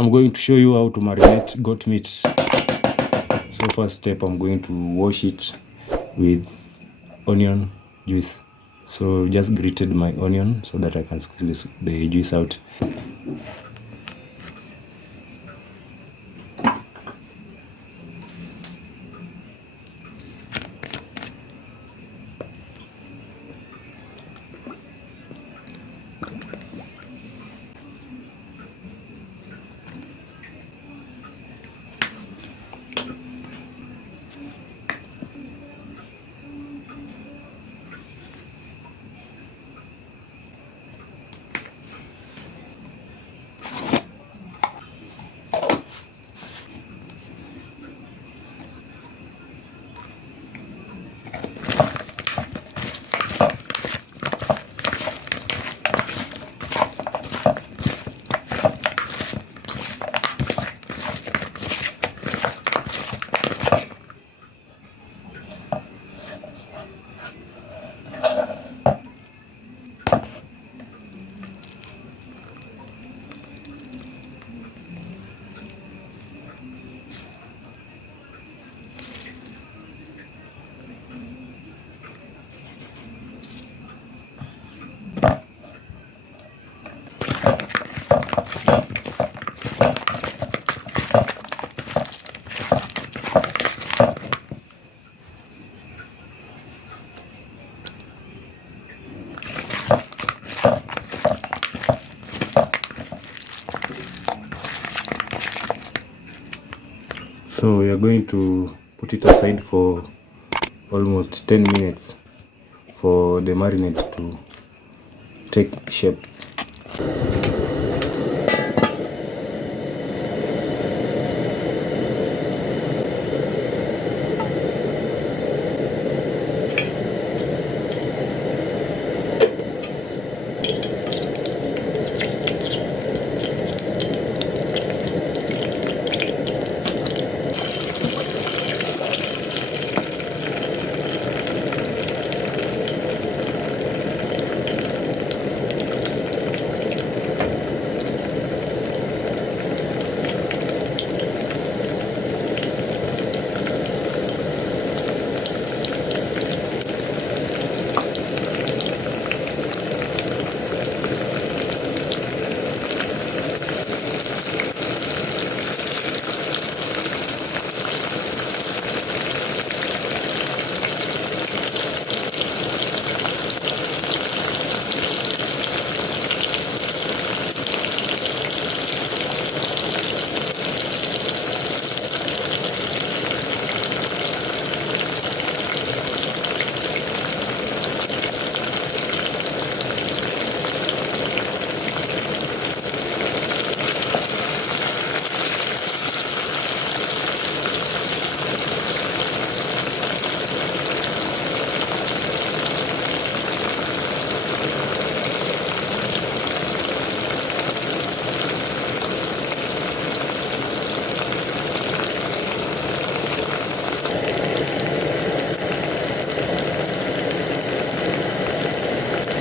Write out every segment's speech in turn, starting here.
I'm going to show you how to marinate goat meat. So first step, I'm going to wash it with onion juice. So just grated my onion so that I can squeeze the juice out. So we are going to put it aside for almost 10 minutes for the marinade to take shape.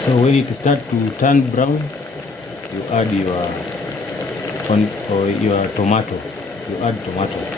So when it starts to turn brown, you add your tomato. You add tomato.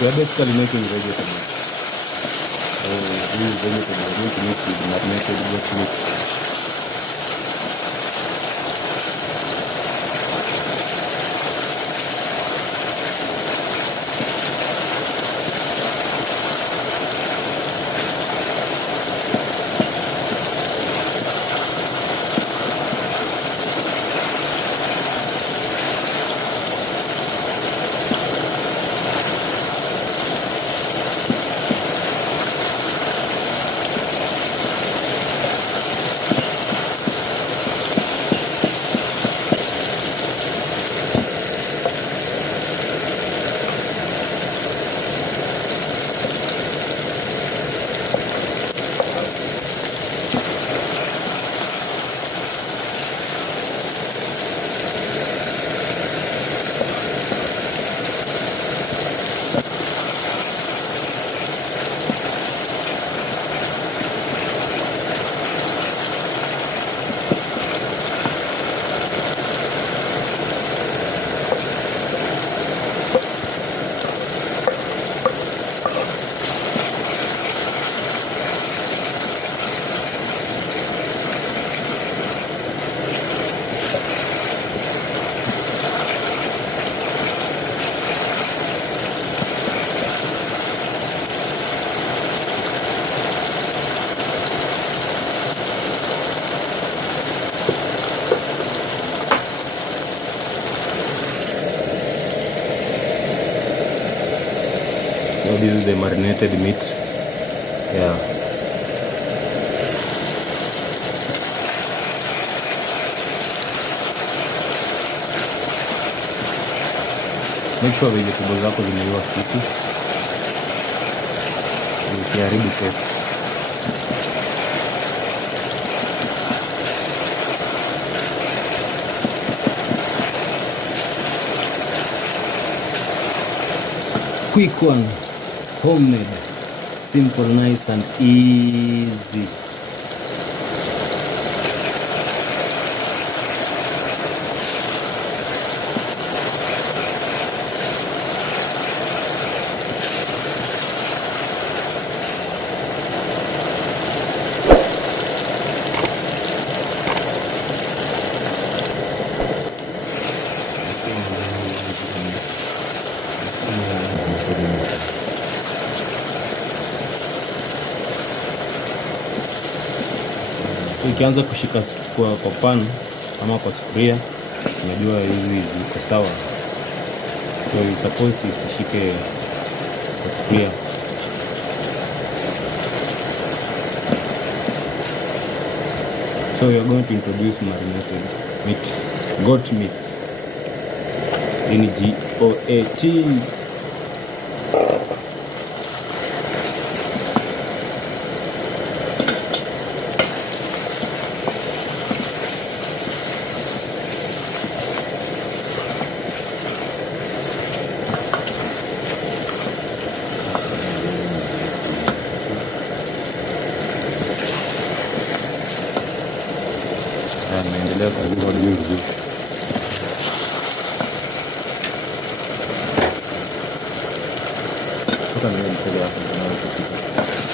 We are basically making vegetables. So these vegetables are going to mix with marinated goat meat. So this is the marinated meat. Yeah. Make sure vegetables zako zimeiva fiti, usiharibu taste. Quick one, homemade, simple, nice and easy. Ikianza kushika kwa pan ama kwa sufuria, unajua hizi ziko sawa. So you suppose isishike kwa sufuria. So we are going to introduce marinated meat, goat meat, GOAT. Naendelea karibu juu. Sasa ndio mtego wako.